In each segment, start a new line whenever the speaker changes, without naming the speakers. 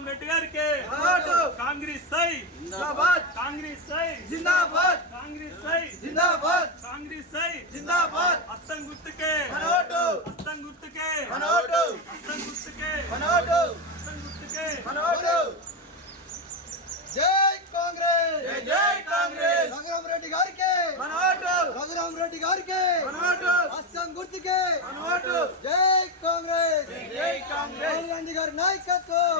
రామరెడ్డి గారు జై కాంగ్రెస్. రాహుల్ గాంధీ గారి నాయకత్వం.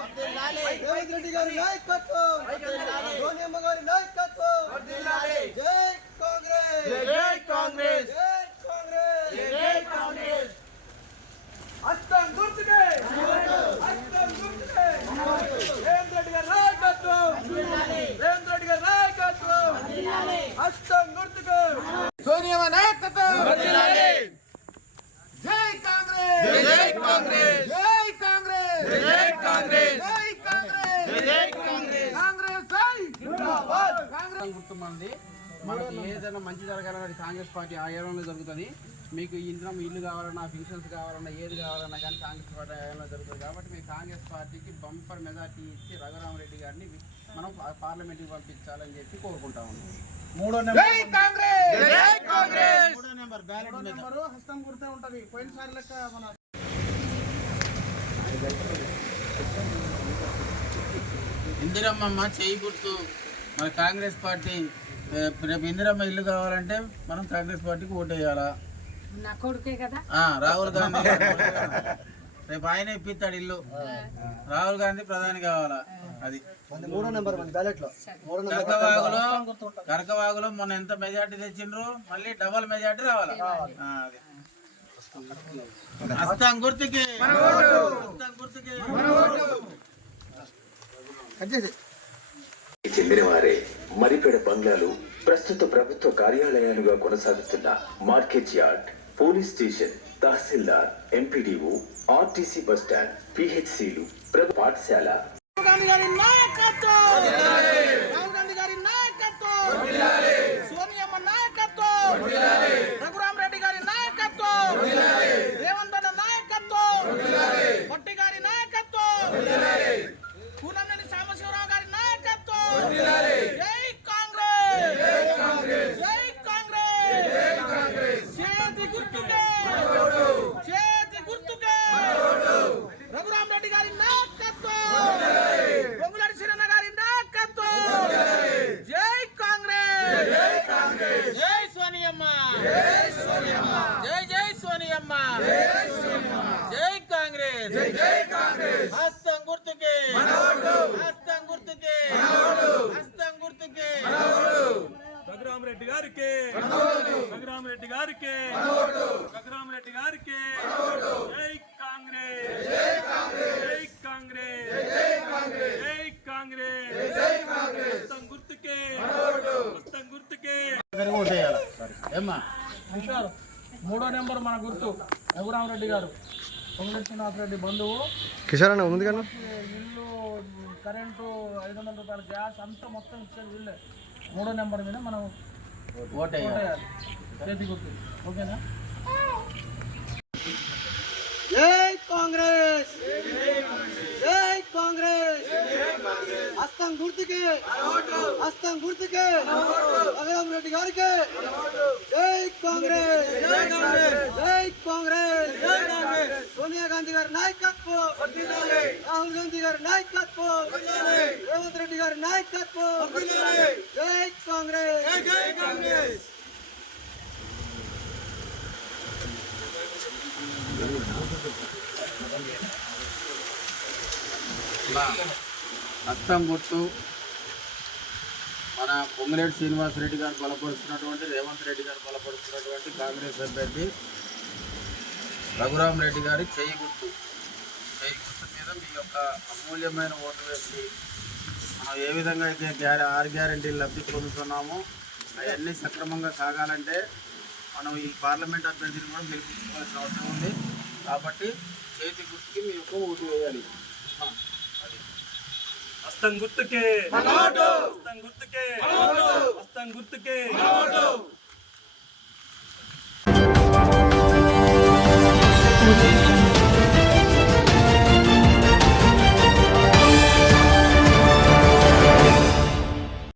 రేవంత్ రెడ్డి గారి నాయకత్వం. సోనియమ్మ గారి నాయకత్వం. జై కాంగ్రెస్.
జై కాంగ్రెస్
జై కాంగ్రెస్
అస్తం గుర్తుకే అస్తం గుర్తుకే రేవంత్ రెడ్డి గారి నాయకత్వం రేవంత్ రెడ్డి గారి నాయకత్వం అస్తం గుర్తుకే సోనియా నాయకత్వం జై కాంగ్రెస్ జై కాంగ్రెస్ జై కాంగ్రెస్ జై కాంగ్రెస్ జై కాంగ్రెస్ జై కాంగ్రెస్ కాంగ్రెస్ జై కాంగ్రెస్
గుర్తుమంది. మనకి ఏదైనా మంచి జరగాలన్నా అది కాంగ్రెస్ పార్టీ ఆయంలో జరుగుతుంది. మీకు ఇంట్లో ఇల్లు కావాలన్నా పెన్షన్స్ కావాలన్నా ఏది కావాలన్నా కానీ కాంగ్రెస్ పార్టీ ఆయంలో జరుగుతుంది. కాబట్టి మేము కాంగ్రెస్ పార్టీకి బంపర్ మెజార్టీ ఇచ్చి రఘురామరెడ్డి గారిని మనం పార్లమెంట్కి పంపించాలని చెప్పి కోరుకుంటా ఉన్నాం.
జై కాంగ్రెస్!
హస్తం గుర్తే ఉంటుంది. పోయినసారి లెక్క మన ఇందిరమ్మ చేయి గుర్తు. మన కాంగ్రెస్ పార్టీ రేపు ఇందిరమ్మ ఇల్లు కావాలంటే మనం కాంగ్రెస్ పార్టీకి ఓటు వేయాలా రాహుల్ గాంధీ రేపు ఆయన ఇప్పిస్తాడు ఇల్లు. రాహుల్ గాంధీ ప్రధాని కావాలా? అది.
మూడో నెంబర్ మన బ్యాలెట్లో మూడో నెంబర్
కరకవాగులో కరకవాగులో మొన్న ఎంత మెజార్టీ తెచ్చిండ్రు? మళ్ళీ డబల్ మెజార్టీ రావాలా? ఆ, అది. హస్తం గుర్తుకి. హస్తం గుర్తుకి.
చెందినవారే. చేసి
చెందిన వారే బంగ్లాలు ప్రస్తుత ప్రభుత్వ కార్యాలయాలుగా కొనసాగుతున్న market yard police station tahsildar MPDO RTC bus stand పిహెచ్సిలు ప్రభు పాఠశాల
రాహుల్ గాంధీ గారి నాయకత్వం రాహుల్ గాంధీ గారి నాయకత్వం సోనియమ్మ నాయకత్వం రఘురామ్ రెడ్డి గారి నాయకత్వం రేవంత్ రెడ్డి నాయకత్వం పొట్టి గారి నాయకత్వం కూనంనేని సాంబశివరావు గారి నాయకత్వం జై కాంగ్రెస్ జై కాంగ్రెస్ చేతి గుర్తుకే చేతి గుర్తుకే రఘురామ్ రెడ్డి గారి నాయకత్వం పొంగులాడి సిరన్న గారి నాయకత్వం జై కాంగ్రెస్ జై కాంగ్రెస్ జై సోనియమ్మ జై సోనియమ్మ జై జై సోనియమ్మ జై సోనియమ్మ జై కాంగ్రెస్ జై జై కాంగ్రెస్ హస్తం గుర్తుకే హస్తం గుర్తుకే హస్తం గుర్తుకే
రఘురామరెడ్డి గారికి రఘురామరెడ్డి గారికి రఘురామరెడ్డి గారికి జై కాంగ్రెస్ జై కాంగ్రెస్ జై కాంగ్రెస్ హస్తం గుర్తుకే హస్తం గుర్తుకే
ఓటు వేయాలా ఏమ్మా
నిషారు మూడో నెంబర్ మన గుర్తు రఘురామరెడ్డి గారు పొంగులక్ష్మీనాథ్ రెడ్డి బంధువు
కిషోర్ అన్న ఉంది కదా
ఇల్లు కరెంటు ఐదు వందల రూపాయల గ్యాస్ అంతా మొత్తం ఇచ్చేది వీళ్ళే మూడో నెంబర్ మీద మనం ఓటేయాలి చేతి గుర్తు ఓకేనా
జై కాంగ్రెస్! జై కాంగ్రెస్! హస్తం గుర్తుకే! హస్తం గుర్తుకే! రఘురామ్ రెడ్డి గారికి జై కాంగ్రెస్! జై కాంగ్రెస్ జై కాంగ్రెస్ జై కాంగ్రెస్ సోనియా గాంధీ గారి నాయకత్వం రాహుల్ గాంధీ గారి నాయకత్వం రేవంత్ రెడ్డి గారి నాయకత్వం జై కాంగ్రెస్. జై కాంగ్రెస్.
మా హస్తం గుర్తు మన పొంగిరెడ్డి శ్రీనివాసరెడ్డి గారు బలపరుస్తున్నటువంటి రేవంత్ రెడ్డి గారు బలపరుస్తున్నటువంటి కాంగ్రెస్ అభ్యర్థి రఘురామ్ రెడ్డి గారి చేయి గుర్తు. చేయి గుర్తు మీద మీ యొక్క అమూల్యమైన ఓటు వేసి మనం ఏ విధంగా అయితే గ్యార ఆరు గ్యారెంటీలు లబ్ధి పొందుతున్నామో అవన్నీ సక్రమంగా సాగాలంటే మనం ఈ పార్లమెంట్ అభ్యర్థిని కూడా గెలిపించుకోవాల్సిన అవసరం ఉంది. కాబట్టి చేతి గుర్తుకి మీ యొక్క ఓటు వేయాలి. అది
హస్తం గుర్తుకే. హస్తం గుర్తుకే. హస్తం గుర్తుకే.